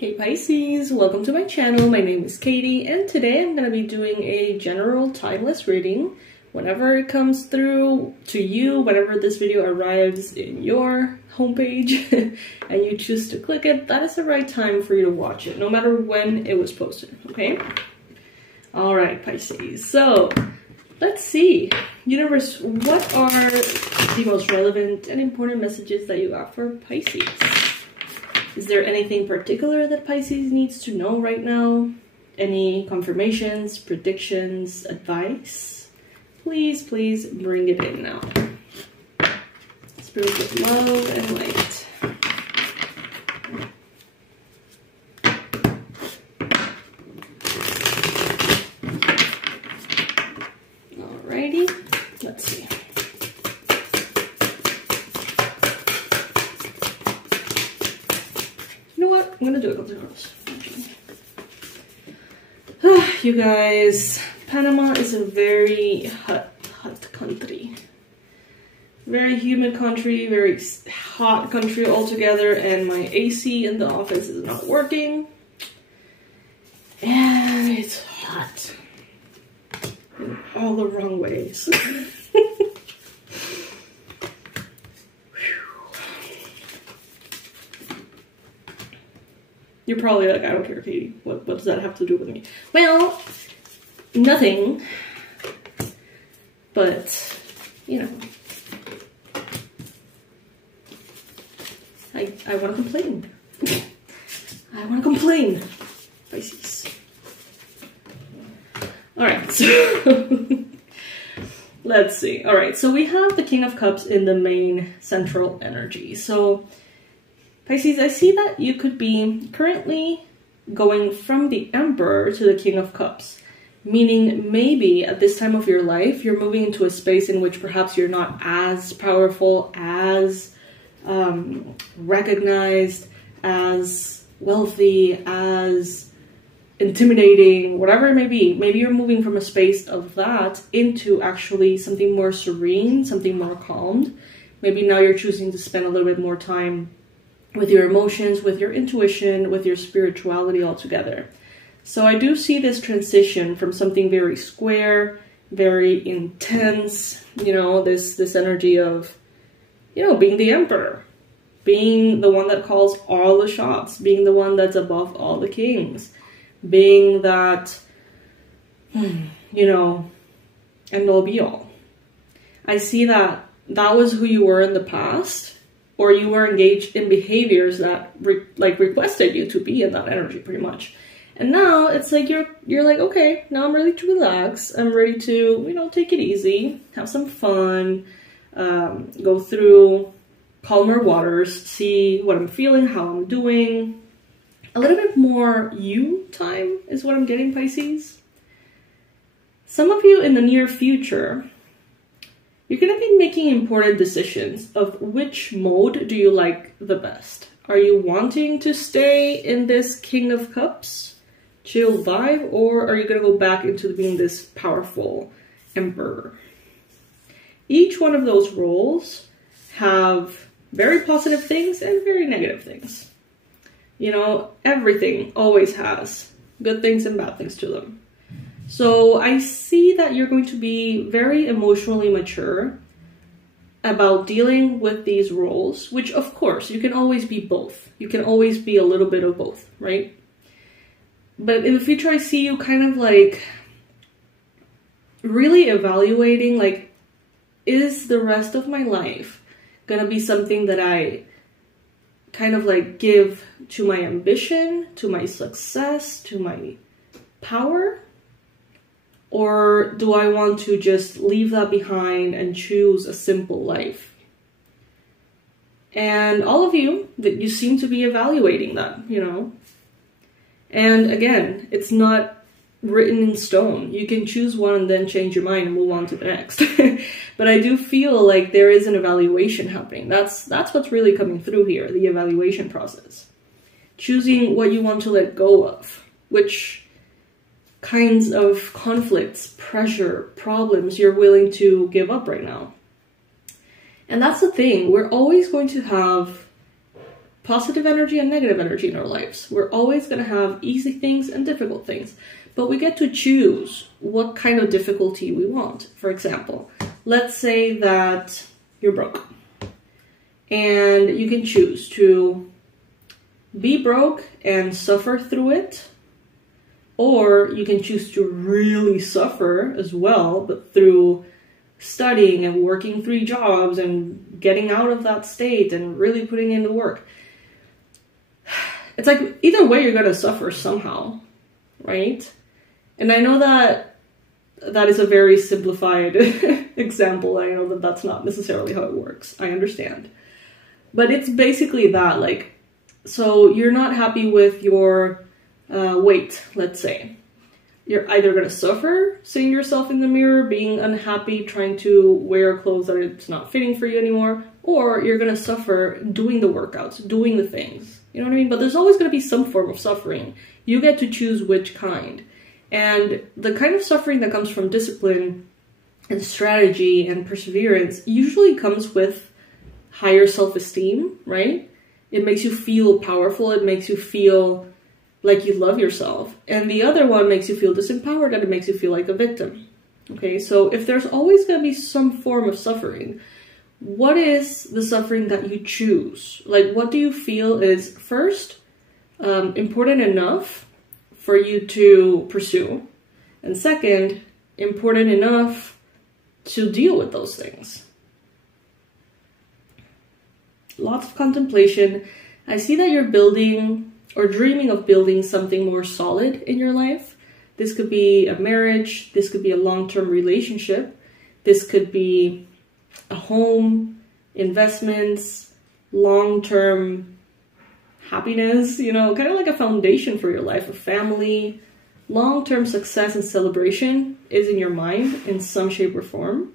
Hey Pisces, welcome to my channel. My name is Katie and today I'm going to be doing a general timeless reading. Whenever it comes through to you, whenever this video arrives in your homepage and you choose to click it, that is the right time for you to watch it, no matter when it was posted, okay? Alright Pisces, so let's see. Universe, what are the most relevant and important messages that you got for Pisces? Is there anything particular that Pisces needs to know right now? Any confirmations, predictions, advice? Please, please bring it in now. Spirit of love and light. Alrighty, let's see. You know what? I'm gonna do a couple of rows. You guys, Panama is a very hot country. Very humid country, very hot country altogether, and my AC in the office is not working. And it's hot in all the wrong ways. You're probably like, I don't care, Katie. What does that have to do with me? Well, nothing. But, you know, I want to complain. I want to complain. Pisces. Alright, so let's see. Alright, so we have the King of Cups in the main central energy. So Pisces, I see that you could be currently going from the Emperor to the King of Cups, meaning maybe at this time of your life, you're moving into a space in which perhaps you're not as powerful, as recognized, as wealthy, as intimidating, whatever it may be. Maybe you're moving from a space of that into actually something more serene, something more calmed. Maybe now you're choosing to spend a little bit more time with your emotions, with your intuition, with your spirituality altogether. So I do see this transition from something very square, very intense, you know, this energy of, you know, being the Emperor, being the one that calls all the shots, being the one that's above all the kings, being that, you know, end all be all. I see that that was who you were in the past, or you were engaged in behaviors that requested you to be in that energy pretty much. And now it's like you're like, okay, now I'm ready to relax. I'm ready to, you know, take it easy, have some fun, go through calmer waters, see what I'm feeling, how I'm doing. A little bit more you time is what I'm getting, Pisces. Some of you in the near future, you're going to be making important decisions of which mode do you like the best. Are you wanting to stay in this King of Cups chill vibe, or are you going to go back into being this powerful Emperor? Each one of those roles have very positive things and very negative things. You know, everything always has good things and bad things to them. So I see that you're going to be very emotionally mature about dealing with these roles, which of course you can always be both. You can always be a little bit of both, right? But in the future, I see you kind of like really evaluating, like, is the rest of my life gonna be something that I kind of like give to my ambition, to my success, to my power? Or do I want to just leave that behind and choose a simple life? And all of you, that you seem to be evaluating that, you know. And again, it's not written in stone. You can choose one and then change your mind and move on to the next. But I do feel like there is an evaluation happening. That's what's really coming through here, the evaluation process. Choosing what you want to let go of, which kinds of conflicts, pressure, problems you're willing to give up right now. And that's the thing, we're always going to have positive energy and negative energy in our lives. We're always going to have easy things and difficult things, but we get to choose what kind of difficulty we want. For example, let's say that you're broke and you can choose to be broke and suffer through it, or you can choose to really suffer as well, but through studying and working 3 jobs and getting out of that state and really putting in the work. It's like either way you're going to suffer somehow, right? And I know that that is a very simplified example. I know that that's not necessarily how it works. I understand. But it's basically that, like, so you're not happy with your weight, let's say. You're either going to suffer seeing yourself in the mirror, being unhappy, trying to wear clothes that it's not fitting for you anymore, or you're going to suffer doing the workouts, doing the things. You know what I mean? But there's always going to be some form of suffering. You get to choose which kind. And the kind of suffering that comes from discipline and strategy and perseverance usually comes with higher self-esteem, right? It makes you feel powerful. It makes you feel like you love yourself. And the other one makes you feel disempowered, and it makes you feel like a victim. Okay, so if there's always going to be some form of suffering, what is the suffering that you choose? Like, what do you feel is first important enough for you to pursue? And second, important enough to deal with those things? Lots of contemplation. I see that you're building or dreaming of building something more solid in your life. This could be a marriage, this could be a long-term relationship, this could be a home, investments, long-term happiness, you know, kind of like a foundation for your life, a family. Long-term success and celebration is in your mind in some shape or form.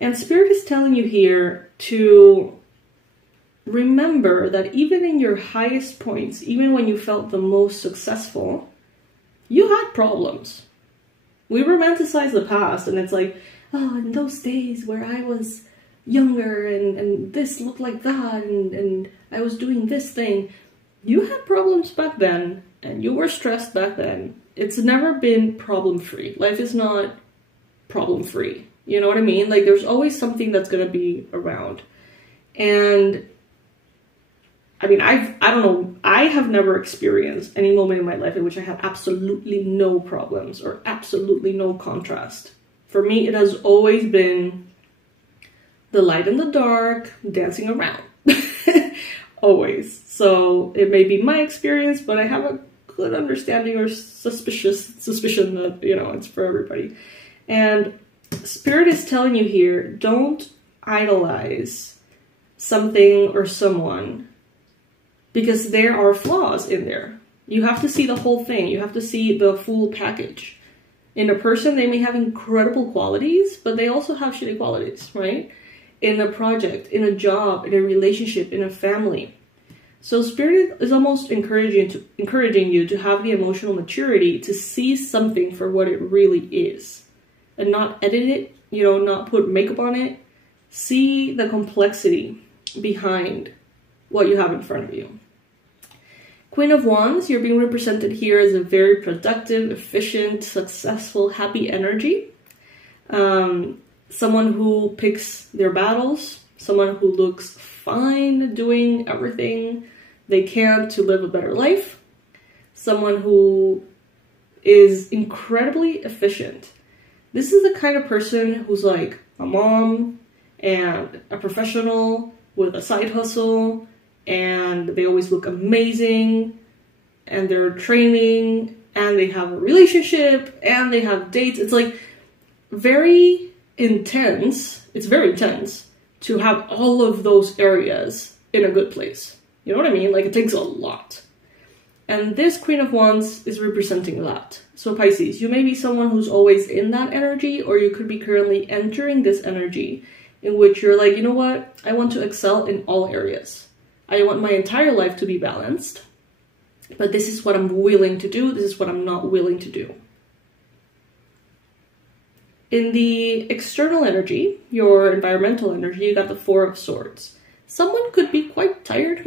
And Spirit is telling you here to remember that even in your highest points, even when you felt the most successful, you had problems. We romanticize the past, and it's like, oh, in those days where I was younger and this looked like that and I was doing this thing. You had problems back then and you were stressed back then. It's never been problem-free. Life is not problem-free. You know what I mean? Like, there's always something that's going to be around. And I mean, I don't know, I have never experienced any moment in my life in which I had absolutely no problems or absolutely no contrast. For me, it has always been the light and the dark, dancing around. Always. So it may be my experience, but I have a good understanding or suspicion that, you know, it's for everybody. And Spirit is telling you here, don't idolize something or someone because there are flaws in there. You have to see the whole thing. You have to see the full package. In a person, they may have incredible qualities, but they also have shitty qualities, right? In a project, in a job, in a relationship, in a family. So Spirit is almost encouraging you to have the emotional maturity to see something for what it really is. And not edit it, you know, not put makeup on it. See the complexity behind what you have in front of you. Queen of Wands, you're being represented here as a very productive, efficient, successful, happy energy. Someone who picks their battles. Someone who looks fine doing everything they can to live a better life. Someone who is incredibly efficient. This is the kind of person who's like a mom and a professional with a side hustle, and they always look amazing, and they're training, and they have a relationship, and they have dates. It's like very intense. It's very intense to have all of those areas in a good place. You know what I mean? Like, it takes a lot. And this Queen of Wands is representing that. So Pisces, you may be someone who's always in that energy, or you could be currently entering this energy in which you're like, you know what? I want to excel in all areas. I want my entire life to be balanced, but this is what I'm willing to do. This is what I'm not willing to do. In the external energy, your environmental energy, you got the Four of Swords. Someone could be quite tired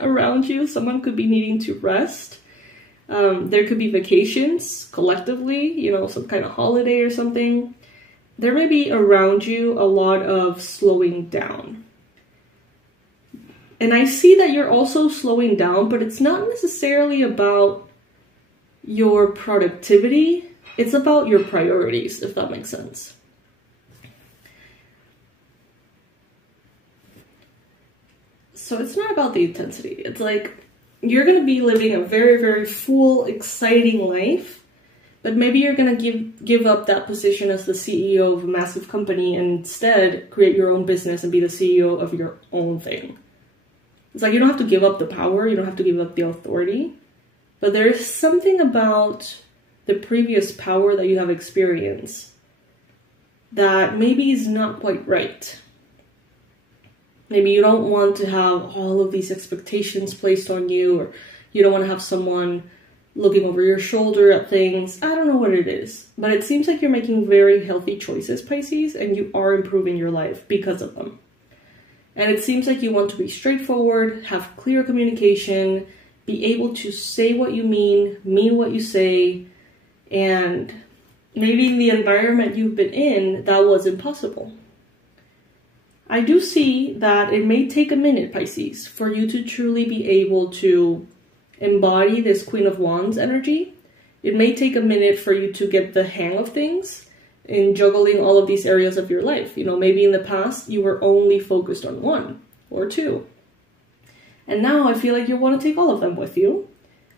around you. Someone could be needing to rest. There could be vacations collectively, you know, some kind of holiday or something. There may be around you a lot of slowing down. And I see that you're also slowing down, but it's not necessarily about your productivity. It's about your priorities, if that makes sense. So it's not about the intensity. It's like you're going to be living a very, very full, exciting life, but maybe you're going to give up that position as the CEO of a massive company and instead create your own business and be the CEO of your own thing. It's like you don't have to give up the power, you don't have to give up the authority, but there's something about the previous power that you have experienced that maybe is not quite right. Maybe you don't want to have all of these expectations placed on you, or you don't want to have someone looking over your shoulder at things. I don't know what it is, but it seems like you're making very healthy choices, Pisces, and you are improving your life because of them. And it seems like you want to be straightforward, have clear communication, be able to say what you mean what you say, and maybe in the environment you've been in, that was impossible. I do see that it may take a minute, Pisces, for you to truly be able to embody this Queen of Wands energy. It may take a minute for you to get the hang of things in juggling all of these areas of your life. You know, maybe in the past you were only focused on one or two. And now I feel like you want to take all of them with you,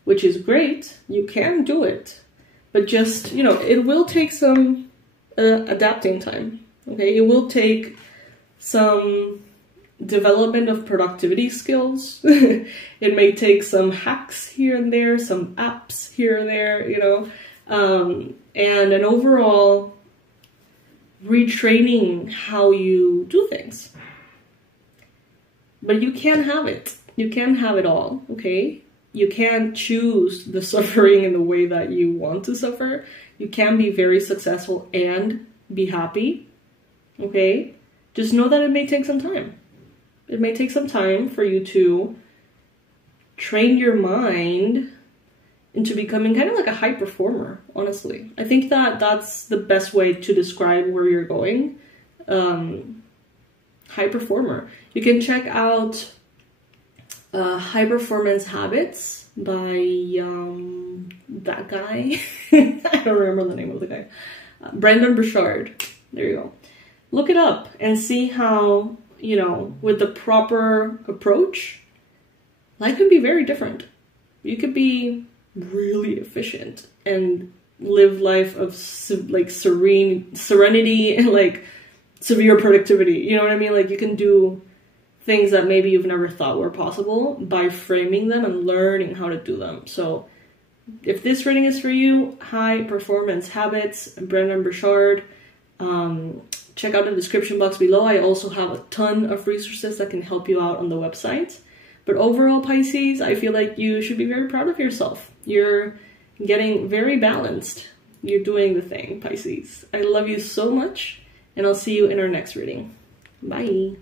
which is great. You can do it. But just, you know, it will take some adapting time, okay? It will take some development of productivity skills. It may take some hacks here and there, some apps here and there, you know, and an overall retraining how you do things. But you can have it. You can have it all, okay? You can choose the suffering in the way that you want to suffer. You can be very successful and be happy, okay? Just know that it may take some time. It may take some time for you to train your mind into becoming kind of like a high performer, honestly. I think that that's the best way to describe where you're going. High performer. You can check out High Performance Habits by that guy. I don't remember the name of the guy. Brendon Burchard. There you go. Look it up and see how, you know, with the proper approach, life can be very different. You could be really efficient and live life of like serenity and like severe productivity. You know what I mean? Like you can do things that maybe you've never thought were possible by framing them and learning how to do them. So if this reading is for you, High Performance Habits, Brendon Burchard, check out the description box below. I also have a ton of resources that can help you out on the website. But overall, Pisces, I feel like you should be very proud of yourself. You're getting very balanced. You're doing the thing, Pisces. I love you so much, and I'll see you in our next reading. Bye.